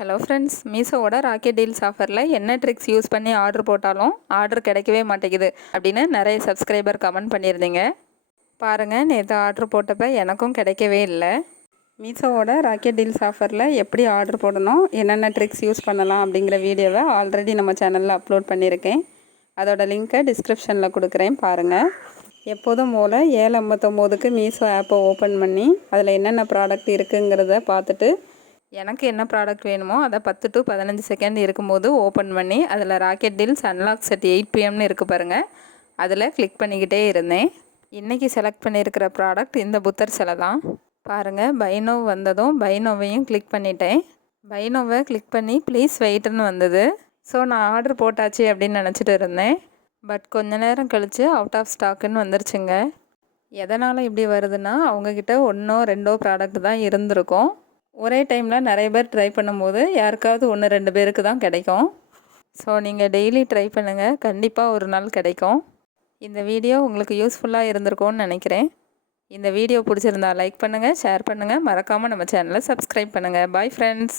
Hello friends, மீஷோவோட rocket deals ஆஃபரில் என்ன tricks use பண்ணி ஆர்டர் போட்டாலும் ஆர்டர் கிடைக்கவே மாட்டேங்குது அப்படின்னு நிறைய சப்ஸ்கிரைபர் கமெண்ட் பண்ணியிருந்தீங்க. பாருங்கள், நேற்று ஆர்டர் போட்டப்போ எனக்கும் கிடைக்கவே இல்லை. மீஷோவோட ராக்கெட் டீல்ஸ் ஆஃபரில் எப்படி ஆர்டர் போடணும், என்னென்ன ட்ரிக்ஸ் யூஸ் பண்ணலாம் அப்படிங்கிற வீடியோவை ஆல்ரெடி நம்ம சேனலில் அப்லோட் பண்ணியிருக்கேன். அதோட லிங்க்கை டிஸ்கிரிப்ஷனில் கொடுக்குறேன், பாருங்கள். எப்போதும் போல் 7:59க்கு மீஷோ ஆப்பை ஓப்பன் பண்ணி அதில் என்னென்ன ப்ராடக்ட் இருக்குங்கிறத பார்த்துட்டு எனக்கு என்ன ப்ராடக்ட் வேணுமோ அதை 10 to 15 செகண்ட் இருக்கும்போது ஓப்பன் பண்ணி அதில் rocket deals unlock set 8 PM இருக்குது பாருங்கள், அதில் கிளிக் பண்ணிக்கிட்டே இருந்தேன். இன்றைக்கி செலக்ட் பண்ணியிருக்கிற ப்ராடக்ட் இந்த புத்தர் சிலை தான். பாருங்கள், பைனோ வந்ததும் பைனோவையும் கிளிக் பண்ணிட்டேன். பைனோவை கிளிக் பண்ணி ப்ளீஸ் வெயிட்னு வந்தது. ஸோ நான் ஆர்டர் போட்டாச்சு அப்படின்னு நினச்சிட்டு இருந்தேன். பட் கொஞ்ச நேரம் கழித்து அவுட் ஆஃப் ஸ்டாக்குன்னு வந்துருச்சுங்க. எதனால் இப்படி வருதுன்னா, அவங்கக்கிட்ட 1 or 2 ப்ராடக்ட் தான் இருந்திருக்கும். ஒரே டைமில் நிறைய பேர் ட்ரை பண்ணும்போது யாருக்காவது 1-2 பேருக்கு தான் கிடைக்கும். ஸோ நீங்கள் டெய்லி ட்ரை பண்ணுங்கள், கண்டிப்பாக ஒரு நாள் கிடைக்கும். இந்த வீடியோ உங்களுக்கு யூஸ்ஃபுல்லாக இருந்திருக்கும்னு நினைக்கிறேன். இந்த வீடியோ பிடிச்சிருந்தா லைக் பண்ணுங்கள், ஷேர் பண்ணுங்கள், மறக்காமல் நம்ம சேனலை சப்ஸ்கிரைப் பண்ணுங்கள். Bye friends.